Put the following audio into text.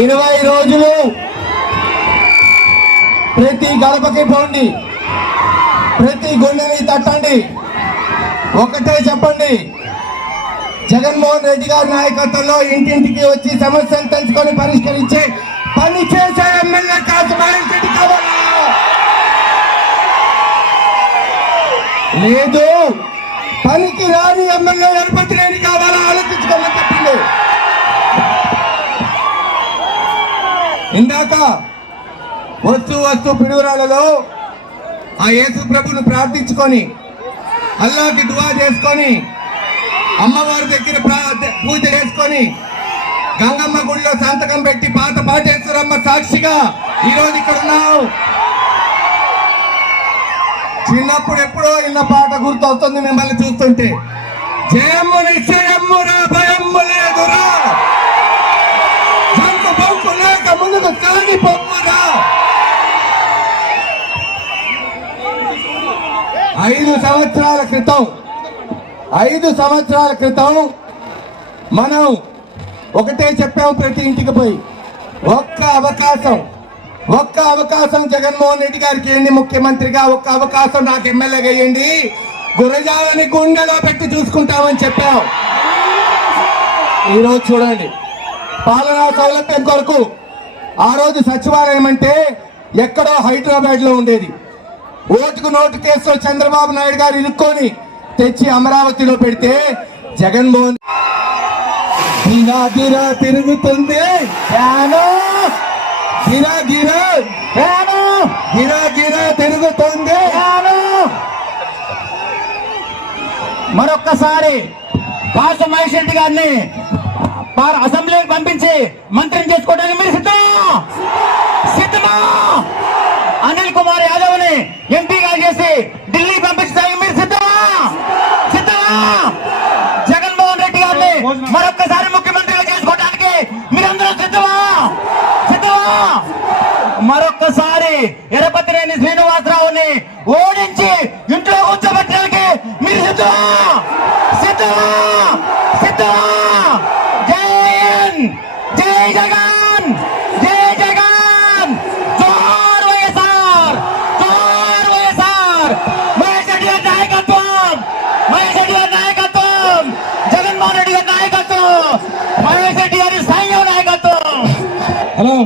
ఇరవై రోజులు ప్రతి గడపకి పోండి. ప్రతి గుండెని తట్టండి. ఒకటే చెప్పండి. జగన్మోహన్ రెడ్డి గారి నాయకత్వంలో ఇంటింటికి వచ్చి సమస్యలు తెలుసుకొని పరిష్కరించే పని చేసే ఎమ్మెల్యే కాదు మా ఇంటికి లేదు. పనికి రాని ఎమ్మెల్యే ఎనపతి ఇందాక వస్తూ వస్తూ పిడుగురాలలో ఆ యేసు ప్రభును ప్రార్థించుకొని అల్లాకి దువా చేసుకొని అమ్మవారి దగ్గర పూజ చేసుకొని గంగమ్మ గుడిలో సంతకం పెట్టి పాత పాటేశ్వరమ్మ సాక్షిగా ఈరోజు ఇక్కడ ఉన్నావు. చిన్నప్పుడు ఎప్పుడో ఇన్న పాట గుర్తొస్తుంది మిమ్మల్ని చూస్తుంటే. జయమ్ము నిశ్చయమ్ము రా భయమ్ము ఐదు సంవత్సరాల క్రితం ఐదు సంవత్సరాల క్రితం మనం ఒకటే చెప్పాము ప్రతి ఇంటికి పోయి. ఒక్క అవకాశం ఒక్క అవకాశం జగన్మోహన్ రెడ్డి గారికి ఏంటి ముఖ్యమంత్రిగా? ఒక్క అవకాశం నాకు ఎమ్మెల్యేగా వేయండి గురజాలని గుండెలో పెట్టి చూసుకుంటామని చెప్పాం. ఈరోజు చూడండి పాలనా సౌలభ్యం కొరకు ఆ రోజు సచివాలయం అంటే ఎక్కడో హైదరాబాద్లో ఉండేది. ఓటుకు నోటు కేసులో చంద్రబాబు నాయుడు గారు ఇరుక్కొని తెచ్చి అమరావతిలో పెడితే జగన్మోహన్ గిరా గిరా తిరుగుతుంది. గిరా గిరా! గిరా గిరా తిరుగుతుంది. మరొక్కసారి కాసు మహేష్ రెడ్డి గారిని అసెంబ్లీకి పంపించి మంత్రిని చేసుకోవడానికి మీరు సిద్ధమా? సిద్ధమా అనిల్ కుమార్ యాదవ్ని ఎంపీగా చేసి ఢిల్లీ పంపించడానికి మీరు సిద్ధమా సిద్ధమా జగన్మోహన్ రెడ్డి గారిని మరొక్కసారి ముఖ్యమంత్రిగా చేసుకోవడానికి మీరందరూ సిద్ధమా? సిద్ధమా? మరొక్కసారి ఎరపతినేని శ్రీనివాసరావుని ఓడించి ఇంట్లో కూర్చోబెట్టడానికి మీరు సిద్ధమా? సిద్ధమా? సిద్ధమా? జై జై జగన్ జై జగన్ జోహార్ వైఎస్ఆర్ జోహార్ వైఎస్ఆర్ మహేష్ రెడ్డి గారి నాయకత్వం మహేష్ రెడ్డి గారి నాయకత్వం జగన్మోహన్ రెడ్డి గారి నాయకత్వం మహేష్ రెడ్డి గారి సైన్యం నాయకత్వం హలో